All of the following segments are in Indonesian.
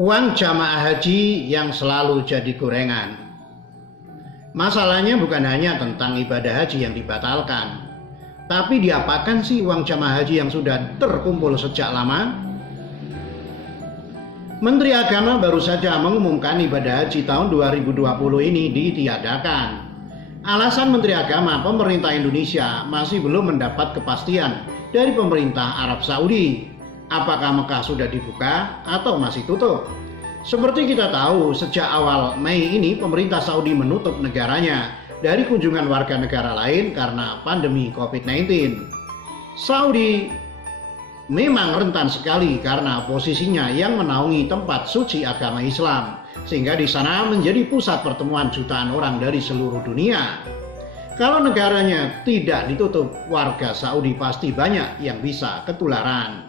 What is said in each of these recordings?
Uang jamaah haji yang selalu jadi gorengan. Masalahnya bukan hanya tentang ibadah haji yang dibatalkan, tapi diapakan sih uang jamaah haji yang sudah terkumpul sejak lama? Menteri Agama baru saja mengumumkan ibadah haji tahun 2020 ini ditiadakan. Alasan Menteri Agama pemerintah Indonesia masih belum mendapat kepastian dari pemerintah Arab Saudi. Apakah Mekah sudah dibuka atau masih tutup? Seperti kita tahu, sejak awal Mei ini pemerintah Saudi menutup negaranya dari kunjungan warga negara lain karena pandemi COVID-19. Saudi memang rentan sekali karena posisinya yang menaungi tempat suci agama Islam, sehingga di sana menjadi pusat pertemuan jutaan orang dari seluruh dunia. Kalau negaranya tidak ditutup, warga Saudi pasti banyak yang bisa ketularan.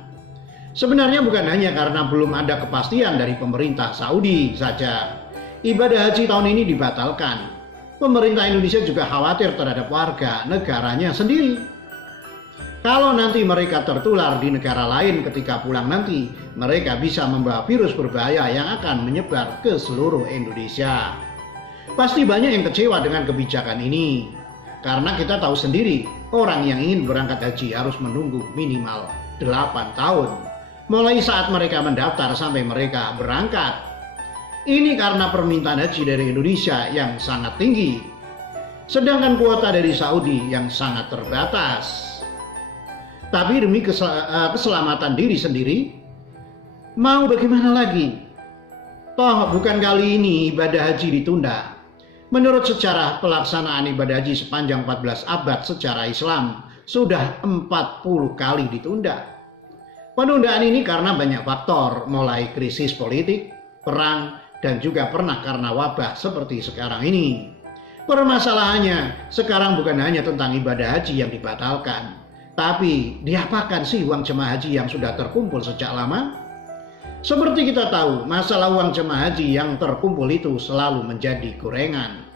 Sebenarnya bukan hanya karena belum ada kepastian dari pemerintah Saudi saja. Ibadah haji tahun ini dibatalkan. Pemerintah Indonesia juga khawatir terhadap warga negaranya sendiri. Kalau nanti mereka tertular di negara lain ketika pulang nanti, mereka bisa membawa virus berbahaya yang akan menyebar ke seluruh Indonesia. Pasti banyak yang kecewa dengan kebijakan ini. Karena kita tahu sendiri, orang yang ingin berangkat haji harus menunggu minimal 8 tahun. Mulai saat mereka mendaftar sampai mereka berangkat. Ini karena permintaan haji dari Indonesia yang sangat tinggi, sedangkan kuota dari Saudi yang sangat terbatas. Tapi demi keselamatan diri sendiri, mau bagaimana lagi? Toh bukan kali ini ibadah haji ditunda. Menurut sejarah pelaksanaan ibadah haji sepanjang 14 abad secara Islam, sudah 40 kali ditunda. Penundaan ini karena banyak faktor, mulai krisis politik, perang, dan juga pernah karena wabah seperti sekarang ini. Permasalahannya sekarang bukan hanya tentang ibadah haji yang dibatalkan, tapi diapakan sih uang jemaah haji yang sudah terkumpul sejak lama? Seperti kita tahu, masalah uang jemaah haji yang terkumpul itu selalu menjadi gorengan.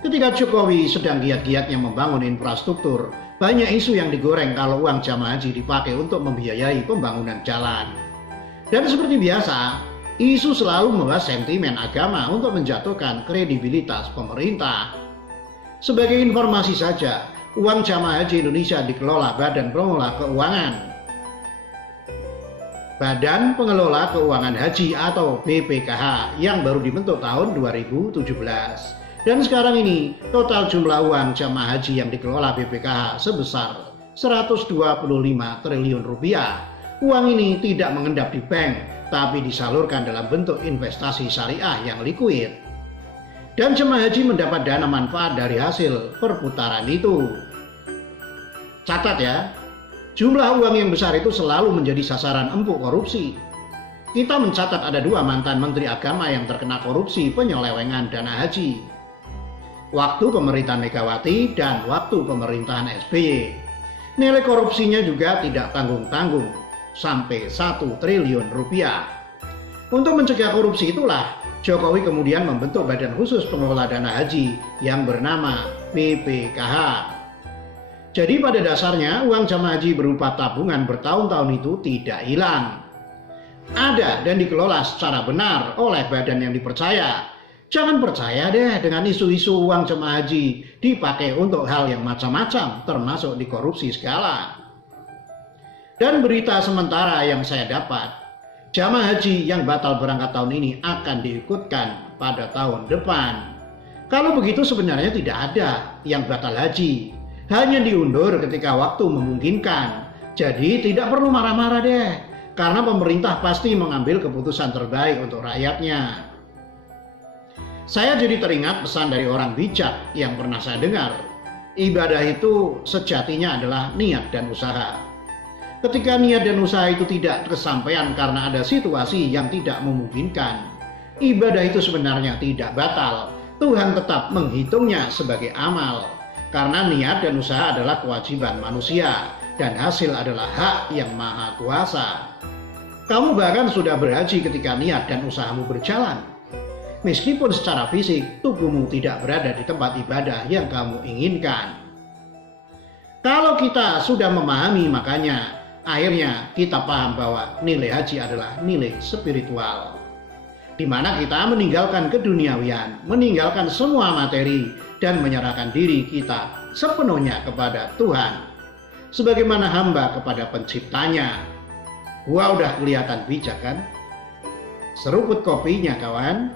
Ketika Jokowi sedang giat-giatnya membangun infrastruktur, banyak isu yang digoreng kalau uang jamaah haji dipakai untuk membiayai pembangunan jalan. Dan seperti biasa, isu selalu membahas sentimen agama untuk menjatuhkan kredibilitas pemerintah. Sebagai informasi saja, uang jamaah haji Indonesia dikelola Badan Pengelola Keuangan. Badan Pengelola Keuangan Haji atau BPKH yang baru dibentuk tahun 2017. Dan sekarang ini total jumlah uang jamaah haji yang dikelola BPKH sebesar 125 triliun rupiah. Uang ini tidak mengendap di bank, tapi disalurkan dalam bentuk investasi syariah yang likuid. Dan jemaah haji mendapat dana manfaat dari hasil perputaran itu. Catat ya, jumlah uang yang besar itu selalu menjadi sasaran empuk korupsi. Kita mencatat ada 2 mantan menteri agama yang terkena korupsi penyelewengan dana haji. Waktu pemerintahan Megawati dan waktu pemerintahan SBY. Nilai korupsinya juga tidak tanggung-tanggung, sampai 1 triliun rupiah. Untuk mencegah korupsi itulah Jokowi kemudian membentuk badan khusus pengelola dana haji yang bernama BPKH. Jadi pada dasarnya uang jamaah haji berupa tabungan bertahun-tahun itu tidak hilang. Ada dan dikelola secara benar oleh badan yang dipercaya. Jangan percaya deh dengan isu-isu uang jemaah haji dipakai untuk hal yang macam-macam, termasuk dikorupsi segala. Dan berita sementara yang saya dapat, jamaah haji yang batal berangkat tahun ini akan diikutkan pada tahun depan. Kalau begitu sebenarnya tidak ada yang batal haji, hanya diundur ketika waktu memungkinkan. Jadi tidak perlu marah-marah deh, karena pemerintah pasti mengambil keputusan terbaik untuk rakyatnya. Saya jadi teringat pesan dari orang bijak yang pernah saya dengar. Ibadah itu sejatinya adalah niat dan usaha. Ketika niat dan usaha itu tidak kesampaian karena ada situasi yang tidak memungkinkan, ibadah itu sebenarnya tidak batal. Tuhan tetap menghitungnya sebagai amal. Karena niat dan usaha adalah kewajiban manusia dan hasil adalah hak yang maha kuasa. Kamu bahkan sudah berhaji ketika niat dan usahamu berjalan. Meskipun secara fisik tubuhmu tidak berada di tempat ibadah yang kamu inginkan. Kalau kita sudah memahami makanya akhirnya kita paham bahwa nilai haji adalah nilai spiritual, di mana kita meninggalkan keduniawian, meninggalkan semua materi, dan menyerahkan diri kita sepenuhnya kepada Tuhan, sebagaimana hamba kepada penciptanya. Gua udah kelihatan bijak kan? Seruput kopinya kawan.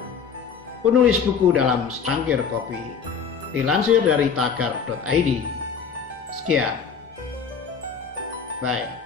Penulis buku dalam secangkir kopi. Dilansir dari tagar.id. Sekian. Bye.